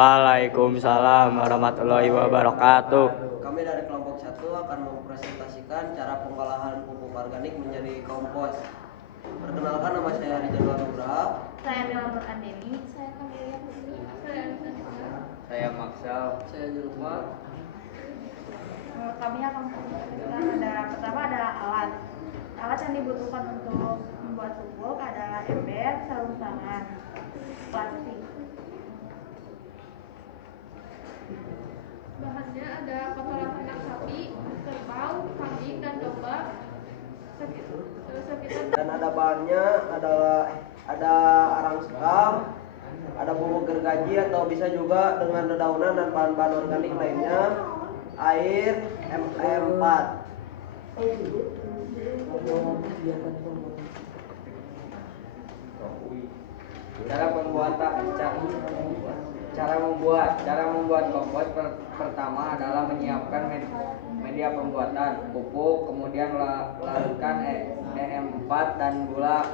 Waalaikumsalam warahmatullahi wabarakatuh. Kami dari kelompok 1 akan mempresentasikan cara pengolahan pupuk organik menjadi kompos. Perkenalkan, nama saya Rizal Nugraha. Saya Bella Berkandeni. Saya Kamelia Putri. Saya Anissa. Saya Maksal. Saya Julmat. Kami akan mempresentasikan pertama adalah alat. Alat yang dibutuhkan untuk membuat pupuk adalah ember, sarung tangan, plastik. Bahannya ada kotoran ternak sapi, kerbau, kambing, dan domba. Dan ada bahannya ada arang sekam, ada bubuk gergaji atau bisa juga dengan dedaunan dan bahan-bahan organik lainnya, air, M4. Cara membuat kompos pertama adalah menyiapkan media pembuatan pupuk, kemudian larutkan E4 dan gula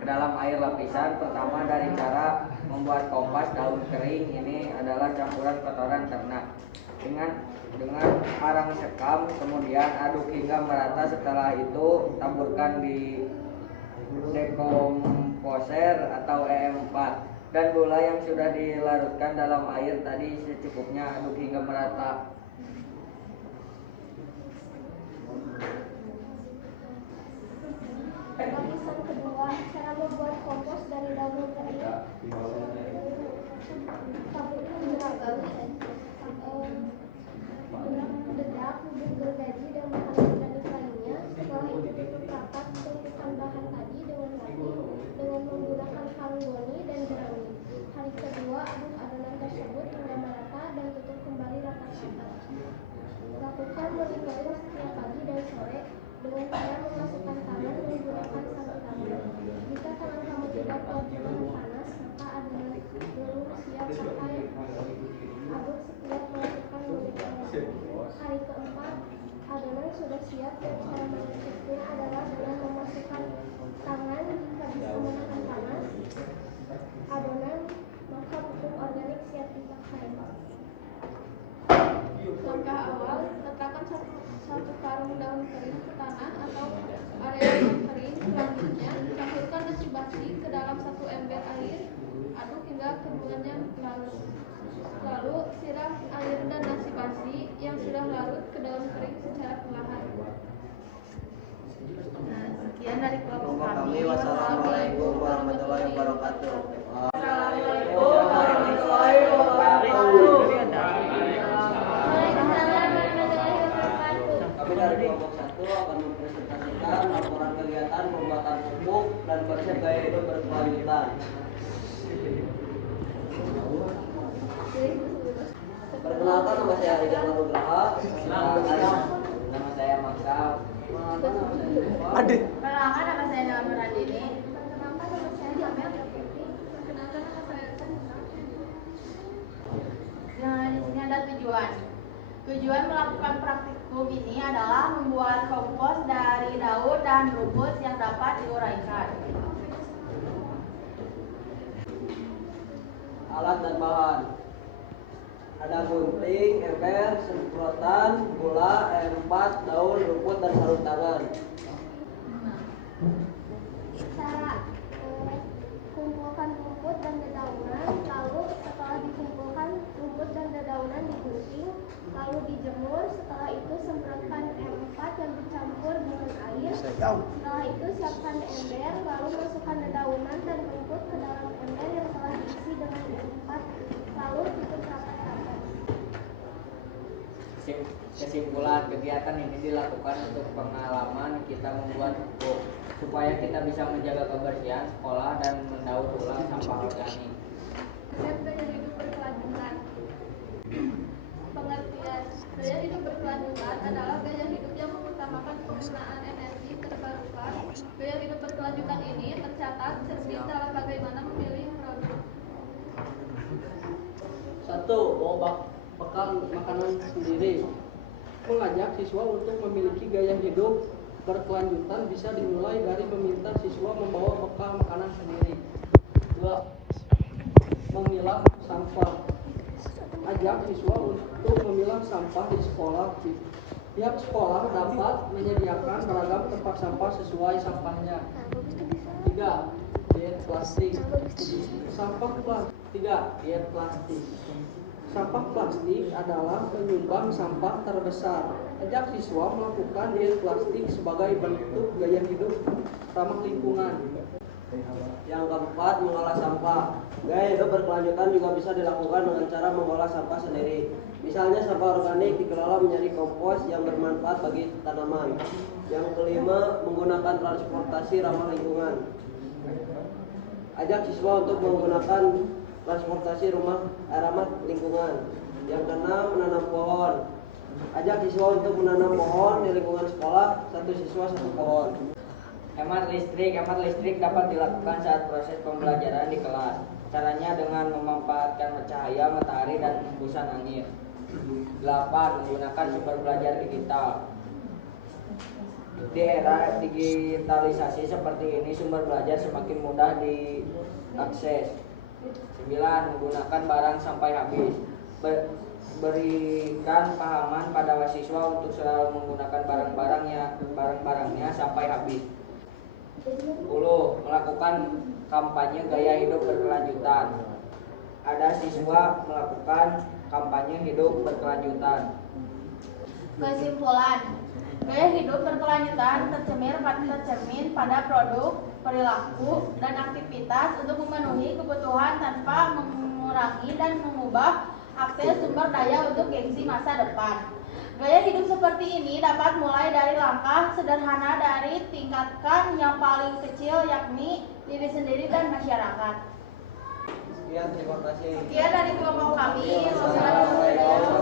ke dalam air lapisan. Pertama dari cara membuat kompos daun kering ini adalah campuran kotoran ternak dengan arang sekam, kemudian aduk hingga merata. Setelah itu taburkan di dekomposer atau E4 dan gula yang sudah dilarutkan dalam air tadi secukupnya, aduk hingga merata. Lapisan kedua, cara membuat kompos dari daun kering. Taburkan dedak, bubuk gergaji, dan bahan organik lainnya. Setelah itu tutup rapat, tumpukan bahan tadi dengan menggunakan kalung goni dan jerami. Hari kedua, aduk adonan tersebut hingga merata dan tutup kembali rapat-rapat. Lakukan monitoring setiap pagi dan sore dengan cara memasukkan tangan menggunakan sarung tangan. Jika tangan kamu tidak kuat menahan panas, maka adonan belum siap pakai. Aduk setiap melakukan monitoring. Hari keempat, adonan sudah siap dan cara mengeceknya adalah dengan memasukkan tangan jika bisa menahan panas adonan, maka pupuk organik siap dipakai. Langkah awal, letakkan satu karung daun kering ke tanah atau area yang kering. Selanjutnya, campurkan nasi basi ke dalam 1 ember air, aduk hingga keduanya larut. Lalu siram air dan nasi basi yang sudah larut ke daun kering secara perlahan. Sekian dari kelompok kami. Wassalamualaikum warahmatullahi wabarakatuh. Assalamualaikum warahmatullahi wabarakatuh. Kami dari kelompok 1 akan mempresentasikan laporan kegiatan pembuatan pupuk dan konsep gaya hidup berkelanjutan. Perkenalkan, nama saya Rizal Nugraha. Nama saya Maksal. Perkenalkan, nama saya Bella Berkandeni. Perkenalkan, nama saya Kamelia Putri. Perkenalkan, nama saya Anissa. Nah, di sini ada tujuan. Tujuan melakukan praktikum ini adalah membuat kompos dari daun dan rumput yang dapat diuraikan. Alat dan bahan. Ada gunting, ember, semprotan, gula, E4, daun, rumput, dan sarung tangan. Cara kumpulkan rumput dan dedaunan, lalu setelah dikumpulkan rumput dan dedaunan digunting, lalu dijemur. Setelah itu semprotkan M4 yang dicampur dengan air. Setelah itu siapkan ember, lalu masukkan dedaunan dan rumput ke dalam ember yang telah diisi dengan M4, lalu tutup rapat-rapat. Kesimpulan, kegiatan ini dilakukan untuk pengalaman kita membuat pupuk supaya kita bisa menjaga kebersihan sekolah dan mendaur ulang sampah organik. Konsep gaya hidup berkelanjutan. Pengertian gaya hidup berkelanjutan adalah gaya hidup yang mengutamakan penggunaan energi terbarukan. Gaya hidup berkelanjutan ini tercatat cermin dalam bagaimana memilih produk. 1. Bawa bekal makanan sendiri. Mengajak siswa untuk memiliki gaya hidup berkelanjutan bisa dimulai dari meminta siswa membawa bekal makanan sendiri. 2. Memilah sampah. ajak siswa untuk memilah sampah di sekolah. Pihak sekolah dapat menyediakan beragam tempat sampah sesuai sampahnya. 3. Diet plastik. Sampah plastik. 3. Diet plastik. Sampah plastik adalah penyumbang sampah terbesar. Ajak siswa melakukan diet plastik sebagai bentuk gaya hidup ramah lingkungan. Yang keempat, mengolah sampah. Gaya hidup berkelanjutan juga bisa dilakukan dengan cara mengolah sampah sendiri. Misalnya sampah organik dikelola menjadi kompos yang bermanfaat bagi tanaman. Yang kelima, menggunakan transportasi ramah lingkungan. Ajak siswa untuk menggunakan transportasi ramah lingkungan. Yang keenam, menanam pohon. Ajak siswa untuk menanam pohon di lingkungan sekolah, satu siswa satu pohon. Hemat listrik dapat dilakukan saat proses pembelajaran di kelas. Caranya dengan memanfaatkan cahaya matahari dan hembusan angin. 8. Menggunakan sumber belajar digital. Di era digitalisasi seperti ini, sumber belajar semakin mudah diakses. 9. Menggunakan barang sampai habis. Berikan pahaman pada siswa untuk selalu menggunakan barang-barangnya sampai habis. 10. Melakukan kampanye gaya hidup berkelanjutan. Ada siswa melakukan kampanye hidup berkelanjutan. Kesimpulan, gaya hidup berkelanjutan tercermin pada produk, perilaku, dan aktivitas untuk memenuhi kebutuhan tanpa mengurangi dan mengubah akses sumber daya untuk gengsi masa depan. Gaya hidup seperti ini dapat mulai dari langkah sederhana dari tingkatkan yang paling kecil, yakni diri sendiri dan masyarakat. Sekian, terima kasih. Sekian dari kelompok kami. Wassalamualaikum